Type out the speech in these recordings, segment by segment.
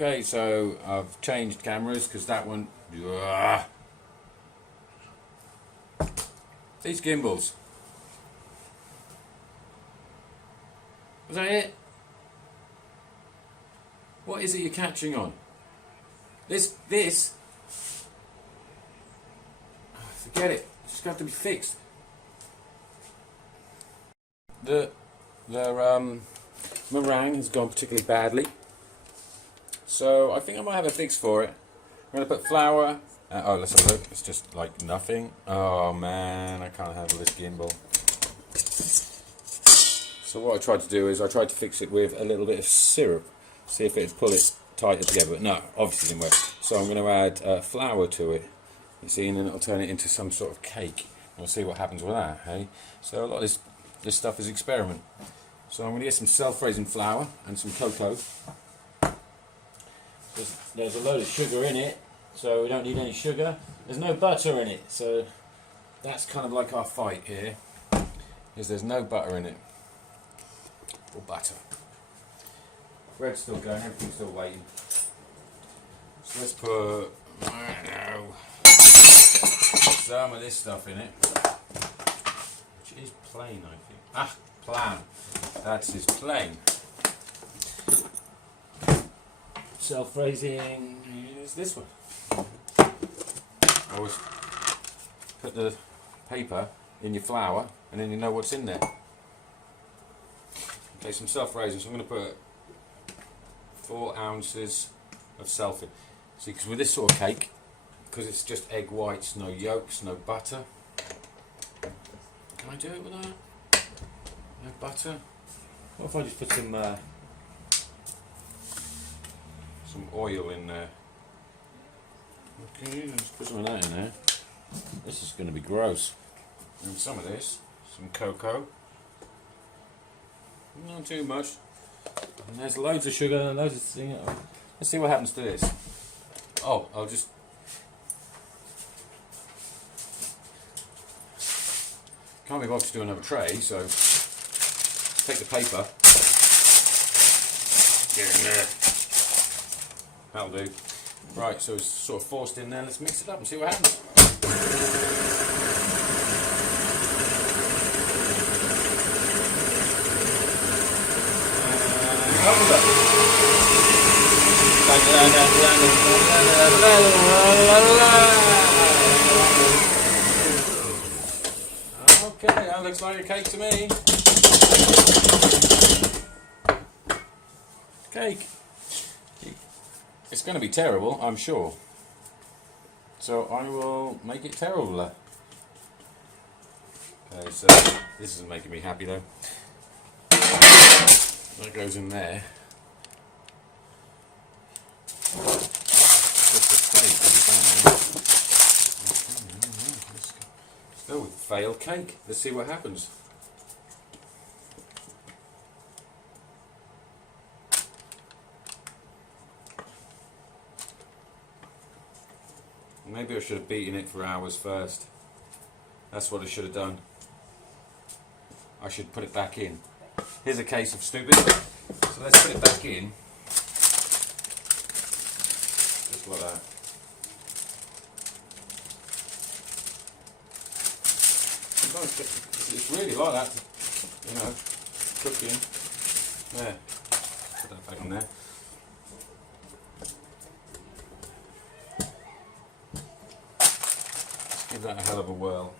Okay, so I've changed cameras because that one. Ugh. These gimbals. Was that it? What is it you're catching on? This. Forget it. It's just got to be fixed. The meringue has gone particularly badly, so I think I might have a fix for it. I'm going to put flour. Let's have a look. It's just like nothing. Oh man, I can't handle this gimbal. So what I tried to do is I tried to fix it with a little bit of syrup, see if it'd pull it tighter together. But no, obviously it didn't work. So I'm going to add flour to it. You see, and then it'll turn it into some sort of cake. We'll see what happens with that. Hey, so a lot of this stuff is experiment. So I'm going to get some self-raising flour and some cocoa. There's a load of sugar in it, so we don't need any sugar. There's no butter in it, so that's kind of like our fight here, is there's no butter in it. Or butter. Bread's still going, everything's still waiting. So let's put, I don't know, some of this stuff in it, which is plain, I think. Ah, plan. That's his plain. Self-raising is this one. Always put the paper in your flour and then you know what's in there. Okay, some self-raising. So I'm going to put 4 ounces of self-raising. See, because with this sort of cake, because it's just egg whites, no yolks, no butter. Can I do it with that? No butter? What if I just put some oil in there? Okay, let's put some of that in there. This is going to be gross. And some of this, some cocoa. Not too much. And there's loads of sugar and loads of things. Let's see what happens to this. Oh, I'll just. Can't be bothered to do another tray, so take the paper. Get in there. That'll do. Right, so it's sort of forced in there. Let's mix it up and see what happens. Okay, that looks like a cake to me. Cake. It's going to be terrible, I'm sure. So I will make it terrible. Okay, so this isn't making me happy though. That goes in there. Still with failed cake. Let's see what happens. Maybe I should have beaten it for hours first. That's what I should have done. I should put it back in. Here's a case of stupid. So let's put it back in. Just like that. It's really like that, you know, cooking. There. Put that back in there. Give that a hell of a whirl.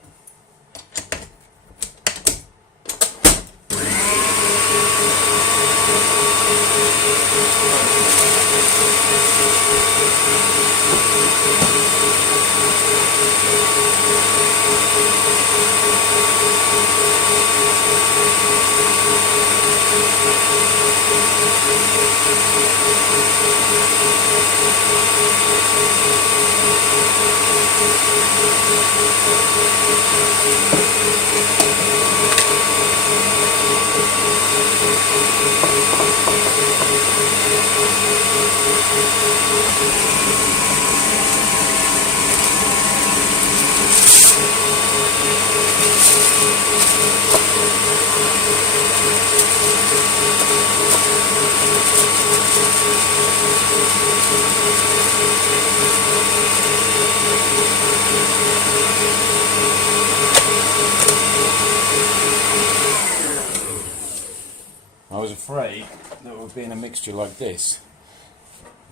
I was afraid that it would be in a mixture like this.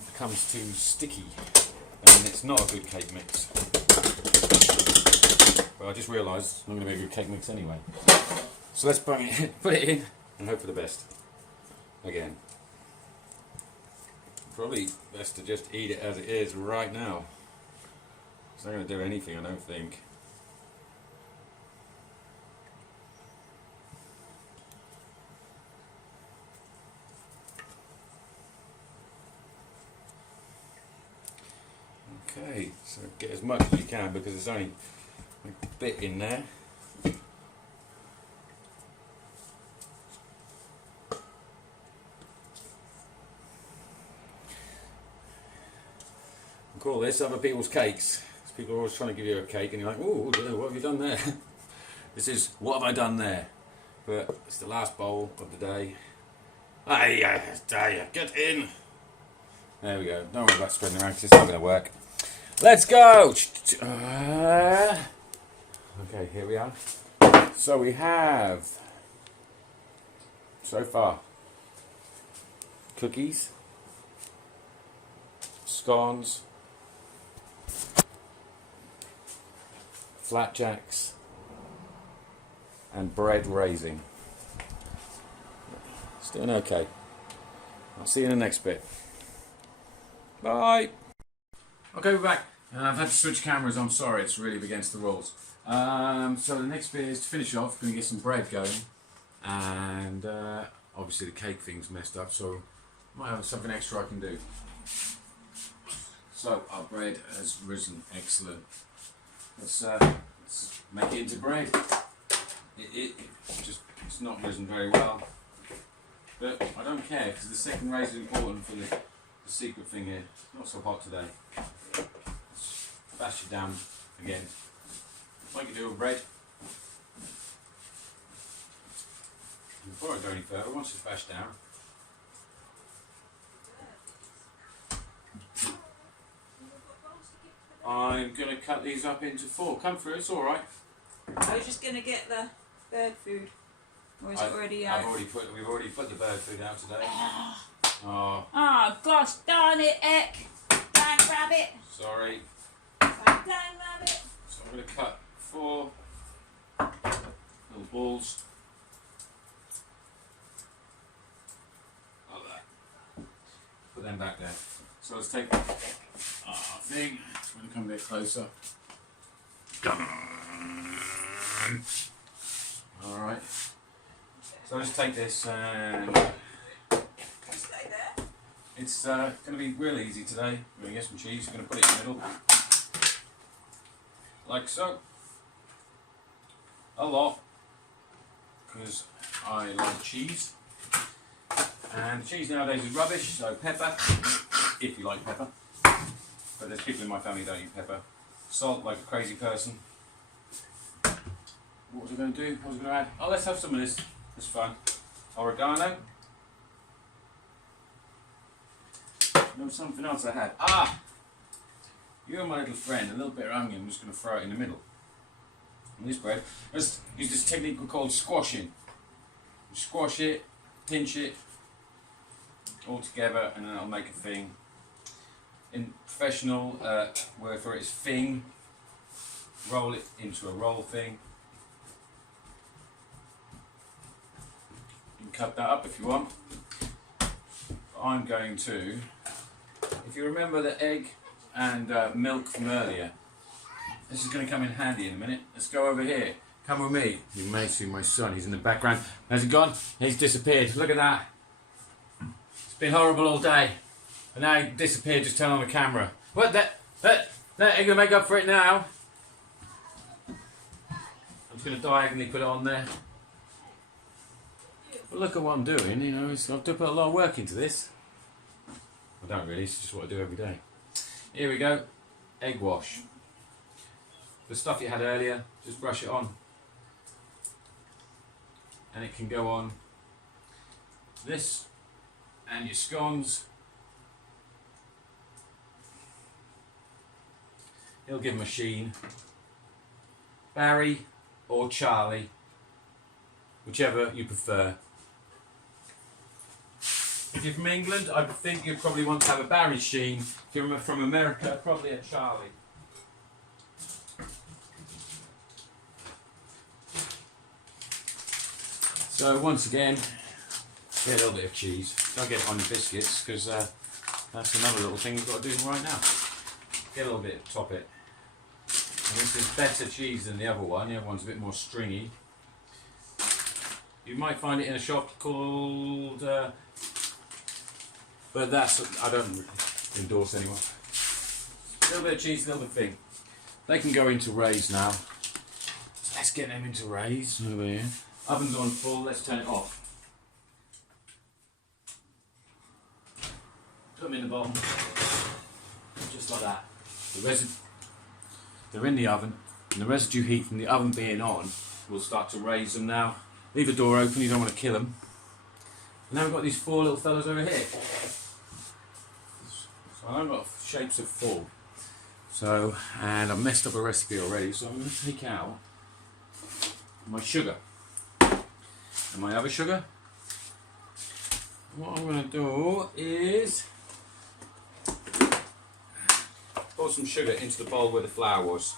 It becomes too sticky and it's not a good cake mix. But I just realised it's not going to be a good cake mix anyway. So let's put it in and hope for the best. Again. Probably best to just eat it as it is right now. It's not going to do anything, I don't think. Okay, so get as much as you can because there's only a bit in there. I call this other people's cakes. People are always trying to give you a cake and you're like, oh, what have you done there? This is, what have I done there? But it's the last bowl of the day. Get in! There we go. Don't worry about spreading around because it's not going to work. Let's go! Okay, here we are. So we have, so far, cookies, scones, flapjacks, and bread raising. It's doing okay. I'll see you in the next bit. Bye! Okay, we're back. I've had to switch cameras, I'm sorry, it's really against the rules. So the next bit is to finish off, going to get some bread going. And obviously the cake thing's messed up, so I might have something extra I can do. So our bread has risen, excellent. Let's make it into bread. It's not risen very well. But I don't care, because the second raise is important for the secret thing here. It's not so hot today. Let's bash it down again. Like you do with bread. And before I go any further, once it's bashed down, I'm going to cut these up into 4. Come through, it's alright. I was just going to get the bird food. Or is it already out? We've already put the bird food out today. Oh. Oh, gosh darn it, Eck. Dang rabbit. Sorry. Dang rabbit. So I'm going to cut 4 little balls. Like that. Put them back there. So let's take our thing. I'm going to come a bit closer. Alright. So I'll just take this and Stay there. it's going to be real easy today. We're going to get some cheese, we're going to put it in the middle. Like so. A lot. Because I like cheese. And cheese nowadays is rubbish, so pepper, if you like pepper. But there's people in my family who don't eat pepper. Salt like a crazy person. What was I going to do? What was I going to add? Oh, let's have some of this. It's fun. Oregano. There was something else I had. Ah! You and my little friend, a little bit of onion, I'm just going to throw it in the middle. On this bread. Let's use this technique called squashing. You squash it, pinch it, all together, and then I'll make a thing. In professional word for it is thing. Roll it into a roll thing. You can cut that up if you want. But I'm going to, if you remember the egg and milk from earlier, this is going to come in handy in a minute. Let's go over here. Come with me. You may see my son. He's in the background. Has he gone? He's disappeared. Look at that. It's been horrible all day. And now he disappeared, just turned on the camera. What? That ain't gonna make up for it now. I'm just gonna diagonally put it on there. But look at what I'm doing, you know, I've put a lot of work into this. I don't really, it's just what I do every day. Here we go, egg wash. The stuff you had earlier, just brush it on. And it can go on this and your scones He'll give him a sheen. Barry or Charlie, whichever you prefer. If you're from England, I think you'd probably want to have a Barry sheen. If you're from America, probably a Charlie. So once again, get a little bit of cheese. Don't get it on your biscuits, because that's another little thing you've got to do right now. Get a little bit, top it. And this is better cheese than the other one. The other one's a bit more stringy. You might find it in a shop called, but that's, I don't endorse anyone. A little bit of cheese, a little bit of thing. They can go into raise now. So let's get them into raise. Over here. Oven's on full, let's turn it off. Put them in the bottom, just like that. They're in the oven, and the residue heat from the oven being on will start to raise them now. Leave the door open, you don't want to kill them. And now we've got these 4 little fellas over here. So I've got shapes of 4. So, and I've messed up a recipe already, so I'm going to take out my sugar. And my other sugar. What I'm going to do is pour some sugar into the bowl where the flour was.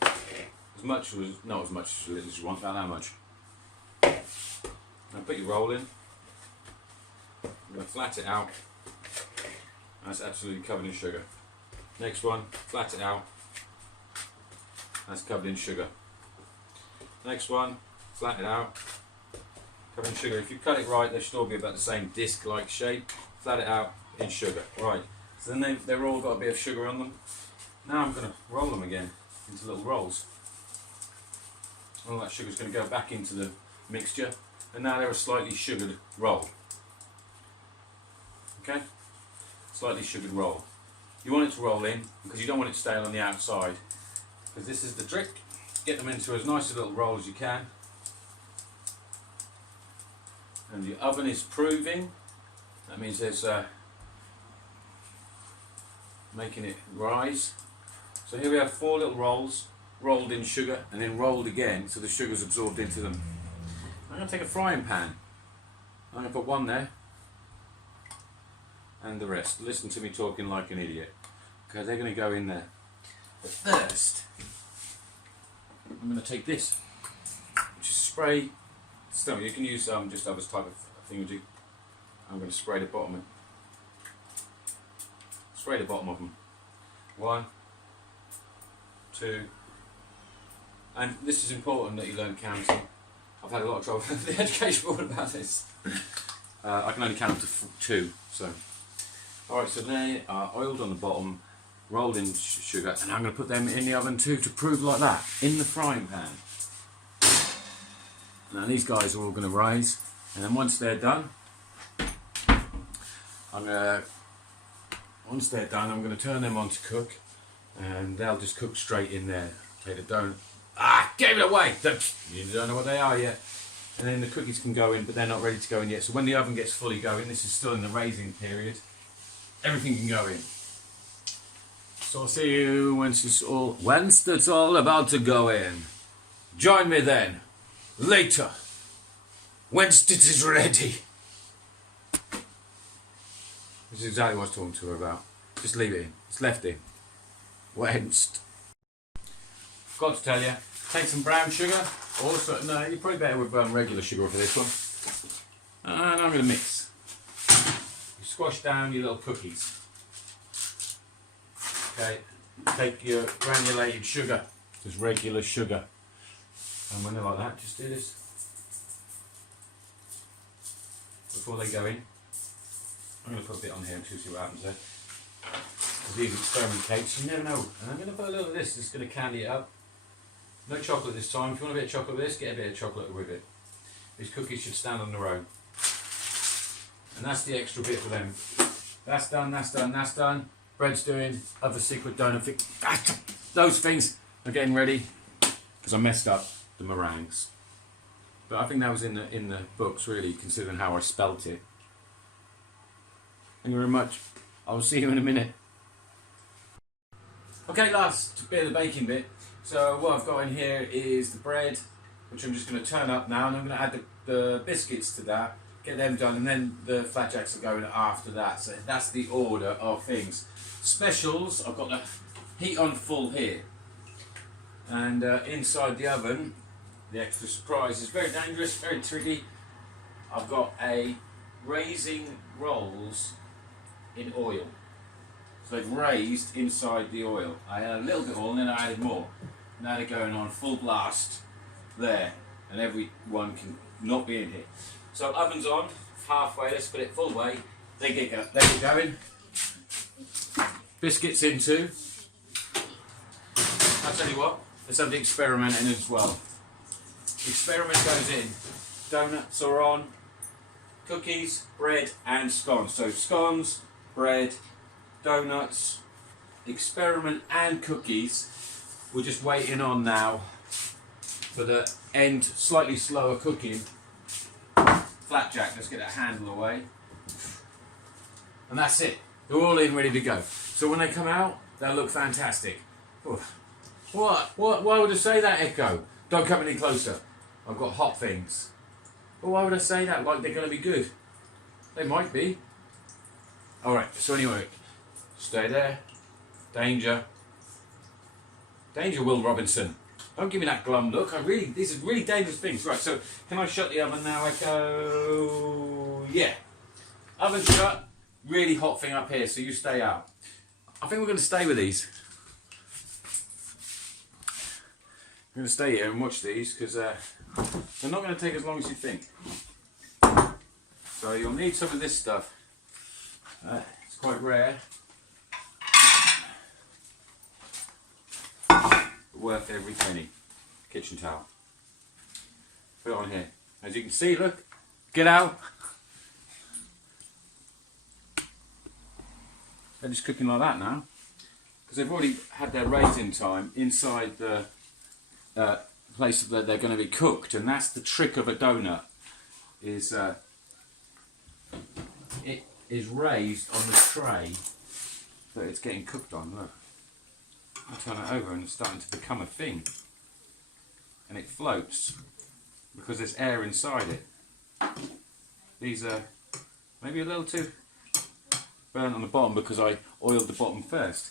As much as, not as much as you want, about that much. Now put your roll in. I'm going to flat it out. That's absolutely covered in sugar. Next one, flat it out. That's covered in sugar. Next one, flat it out. Covered in sugar. If you cut it right, they should all be about the same disc-like shape. Flat it out in sugar. Right. So then they've all got a bit of sugar on them. Now I'm going to roll them again into little rolls. All that sugar's going to go back into the mixture, and now they're a slightly sugared roll. Okay? Slightly sugared roll. You want it to roll in because you don't want it to stay on the outside. Because this is the trick. Get them into as nice a little roll as you can. And the oven is proving. That means there's making it rise. So here we have 4 little rolls rolled in sugar and then rolled again so the sugar's absorbed into them. I'm going to take a frying pan. I'm going to put one there and the rest. Listen to me talking like an idiot. Okay, they're going to go in there. But first, I'm going to take this, which is spray. Still, you can use just other type of thingamajig. I'm going to spray the bottom. Spray the bottom of them. 1, 2, and this is important that you learn counting. I've had a lot of trouble with the education board about this. I can only count up to 2. So, all right. So they are oiled on the bottom, rolled in sugar, and I'm going to put them in the oven too to prove like that in the frying pan. Now these guys are all going to rise, and then once they're done, I'm going to turn them on to cook, and they'll just cook straight in there. Take the donut. Ah, gave it away! You don't know what they are yet. And then the cookies can go in, but they're not ready to go in yet. So when the oven gets fully going, this is still in the raising period, everything can go in. So I'll see you once it's all about to go in. Join me then, later, once it is ready. This is exactly what I was talking to her about. Just leave it in. It's left in. Wensed. Forgot to tell you, take some brown sugar. Also, no, you're probably better with regular sugar for this one. And I'm going to mix. You squash down your little cookies. Okay, take your granulated sugar, just regular sugar. And when they're like that, just do this. Before they go in. I'm going to put a bit on here to see what happens there. These experiment cakes, you never know. And I'm going to put a little of this, it's going to candy it up. No chocolate this time. If you want a bit of chocolate with this, get a bit of chocolate with it. These cookies should stand on their own. And that's the extra bit for them. That's done, that's done, that's done. Bread's doing, other secret donut thing. Those things are getting ready because I messed up the meringues. But I think that was in the books, really, considering how I spelt it. Thank you very much. I will see you in a minute. Okay, last bit of the baking bit. So what I've got in here is the bread, which I'm just going to turn up now, and I'm going to add the biscuits to that, get them done, and then the flapjacks are going after that. So that's the order of things. Specials, I've got the heat on full here, and inside the oven, the extra surprise is very dangerous, very tricky. I've got a raising rolls in oil. So they've raised inside the oil. I had a little bit of oil and then I added more. Now they're going on full blast there, and everyone can not be in here. So oven's on, halfway, let's put it full way. They get going. Biscuits in too. I'll tell you what, there's something experimenting as well. Experiment goes in. Donuts are on, cookies, bread and scones. So scones, bread, donuts, experiment and cookies. We're just waiting on now for the end, slightly slower cooking. Flapjack, let's get that handle away. And that's it. They're all in, ready to go. So when they come out, they'll look fantastic. Oof. What? Why would I say that, Echo? Don't come any closer. I've got hot things. Well, why would I say that? Like they're going to be good? They might be. Alright, so anyway, stay there. Danger. Danger, Will Robinson. Don't give me that glum look. These are really dangerous things. Right, so can I shut the oven now, Echo? Yeah. Oven shut. Really hot thing up here, so you stay out. I think we're going to stay with these. I'm going to stay here and watch these because they're not going to take as long as you think. So you'll need some of this stuff. It's quite rare. But worth every penny. Kitchen towel. Put it on here. As you can see, look. Get out. They're just cooking like that now. Because they've already had their raising time inside the place that they're going to be cooked, and that's the trick of a donut. Is it is raised on the tray that it's getting cooked on. Look, I turn it over and it's starting to become a thing, and it floats because there's air inside it. These are maybe a little too burnt on the bottom because I oiled the bottom first.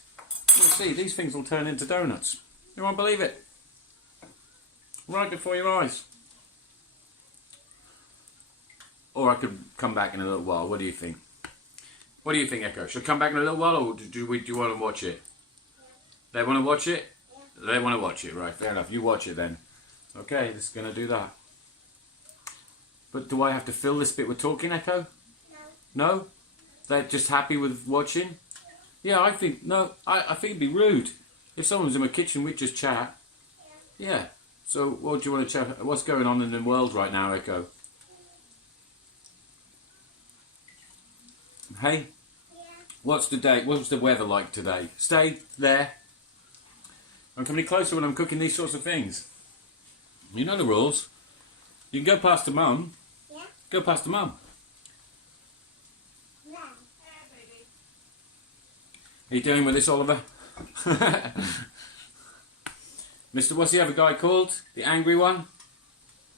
You'll see these things will turn into donuts. You won't believe it. Right before your eyes. Or I could come back in a little while. What do you think? What do you think, Echo? Should I come back in a little while, or do you want to watch it? They want to watch it? Yeah. They want to watch it, right? Fair enough. You watch it then. Okay, just going to do that. But do I have to fill this bit with talking, Echo? No. No? They're just happy with watching? Yeah, I think, no, I think it'd be rude. If someone was in my kitchen, we'd just chat. Yeah. So, what do you want to chat? What's going on in the world right now, Echo? Hey? Yeah. What's the weather like today? Stay there. Don't come any closer when I'm cooking these sorts of things. You know the rules. You can go past the mum. Yeah. Go past the mum. Yeah. Are you doing with this, Oliver? Mr. What's the other guy called? The angry one?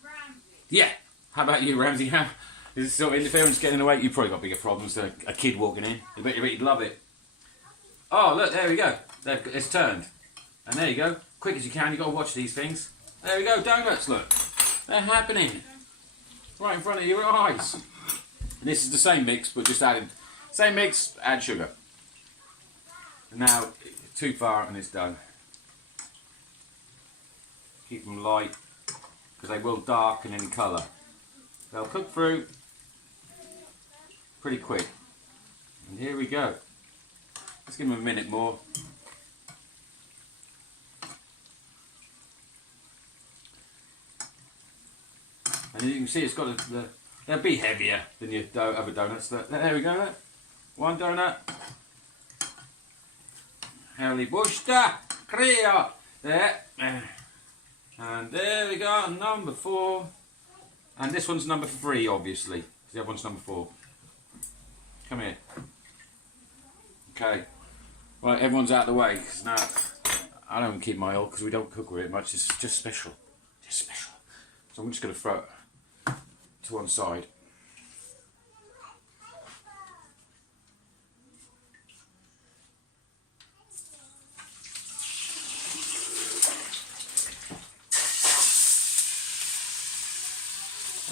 Ramsey. Yeah. How about you, Ramsey? How is this sort of interference getting away? You've probably got bigger problems than a kid walking in. I bet you'd love it. Oh, look, there we go. It's turned. And there you go. Quick as you can, you've got to watch these things. There we go, donuts, look. They're happening. Right in front of your eyes. And this is the same mix, but just added. Same mix, add sugar. And now, too far and it's done. Keep them light, because they will darken in colour. They'll cook through pretty quick. And here we go. Let's give them a minute more. And as you can see, it's got they'll be heavier than your other donuts. There we go. One donut. Harley Bushta, Korea. There. And there we go, number 4. And this one's number 3, obviously. The other one's number 4. Come here. Okay. Right, everyone's out of the way. 'Cause now I don't keep my oil because we don't cook with it much. It's just special. Just special. So I'm just going to throw it to one side.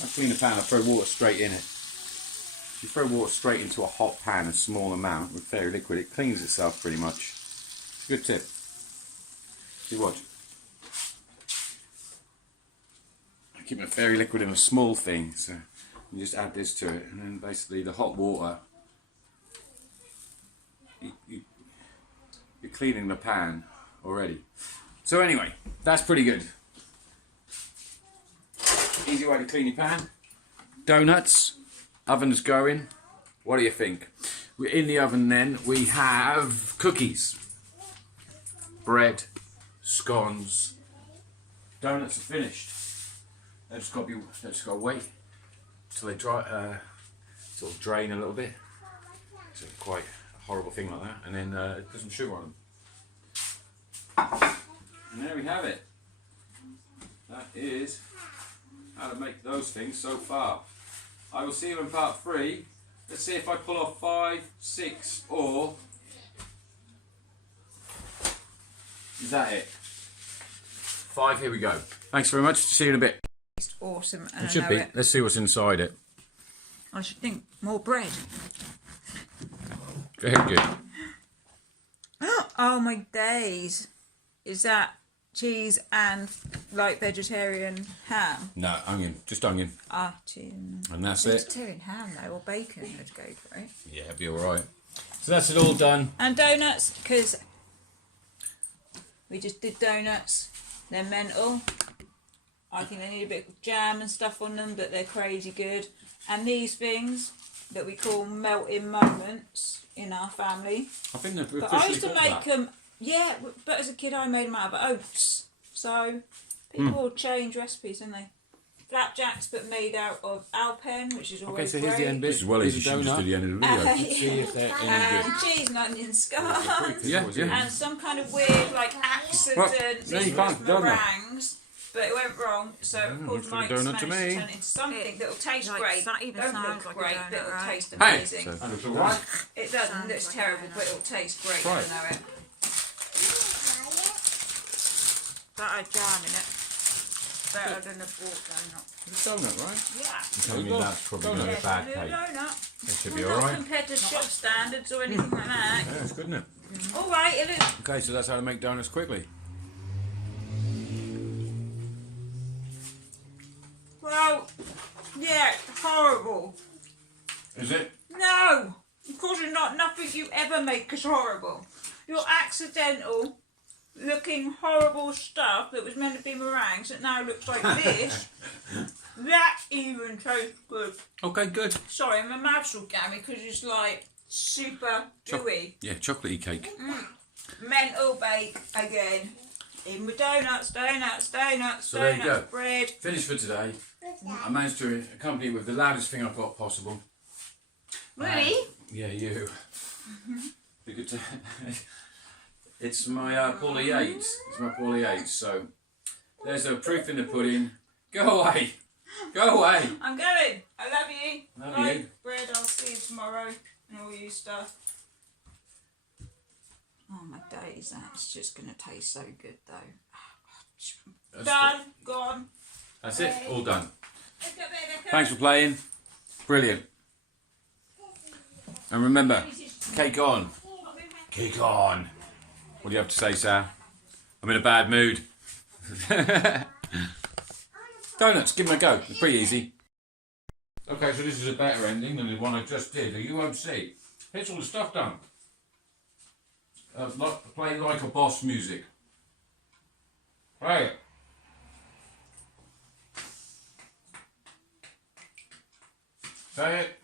I clean the pan, I throw water straight in it. If you throw water straight into a hot pan, a small amount with fairy liquid, it cleans itself pretty much. It's a good tip. See what? I keep my fairy liquid in a small thing, so you just add this to it, and then basically the hot water, you're cleaning the pan already. So anyway, that's pretty good. Easy way to clean your pan. Donuts. Oven's going. What do you think? We're in the oven then. We have cookies, bread, scones. Donuts are finished. They just got to wait till they dry, sort of drain a little bit. It's quite a horrible thing like that. And then put some sugar on them. And there we have it. That is how to make those things so far. I will see you in part 3. Let's see if I pull off 5, 6, or is that it? 5, here we go. Thanks very much, see you in a bit. It's awesome, and It should be. Let's see what's inside it. I should think more bread. Very good. Oh my days. Is that cheese and like vegetarian ham? No, onion, just onion. Ah, cheese. And that's it. Vegetarian ham though, or bacon would go for it. Yeah, it'll be alright. So that's it all done. And donuts, because we just did donuts. They're mental. I think they need a bit of jam and stuff on them, but they're crazy good. And these things that we call melting moments in our family. I think they're But I used to make them, yeah, but as a kid I made them out of oats. So people change recipes, don't they? Flapjacks, but made out of Alpen, which is always Okay, so great. here's the end bit. As well as you should just do the end of the video. Let's see if they're any good. And cheese and onion scarves. Yeah, yeah. And some kind of weird, like, accident. Well, no, you can't, donut. Meringues. But it went wrong, so of course looks like Mike's a donut managed to to me. turn it into something that'll taste Like, great. that even Don't sounds look like a great, donut, but it'll right? taste Hey! amazing. So, that looks alright. It doesn't, Sounds looks like a terrible, donut. but it'll taste great, Try I it. know it. That had jam in it. Better than a bought donut. It's a donut, right? Yeah. You're telling me that's probably going to be a Yes, bad new cake. donut. It should be Well, not alright. compared to shop standards or anything like that. Yeah, it's good, isn't it? Alright, it is. Okay, so that's how to make donuts quickly. Well, yeah, it's horrible. Is it? No! Of course it's not. Nothing you ever make is horrible. Your accidental looking horrible stuff that was meant to be meringues that now looks like this, that even tastes good. Okay, good. Sorry, my mouth's all gammy because it's like super gooey. Yeah, chocolatey cake. Mental bake again. In with donuts, donuts, donuts, So there you donuts, go. bread. Finished for today. I managed to accompany it with the loudest thing I've got possible. Really? Yeah, you. Be good to. It's my Paula Yates. It's my Paula Yates. So there's a proof in the pudding. Go away. Go away. I'm going. I love you. Love Bye. you. Bread, I'll see you tomorrow and all you stuff. Oh my days, that's just going to taste so good though. Done. Gone. That's it. All done. Let's go there, Thanks for playing. Brilliant. And remember, cake on. Cake on. What do you have to say, Sal? I'm in a bad mood. Donuts, give them a go. They're pretty easy. Okay, so this is a better ending than the one I just did. The UMC. Here's all the stuff done. Play like a boss music. Play it. Say it.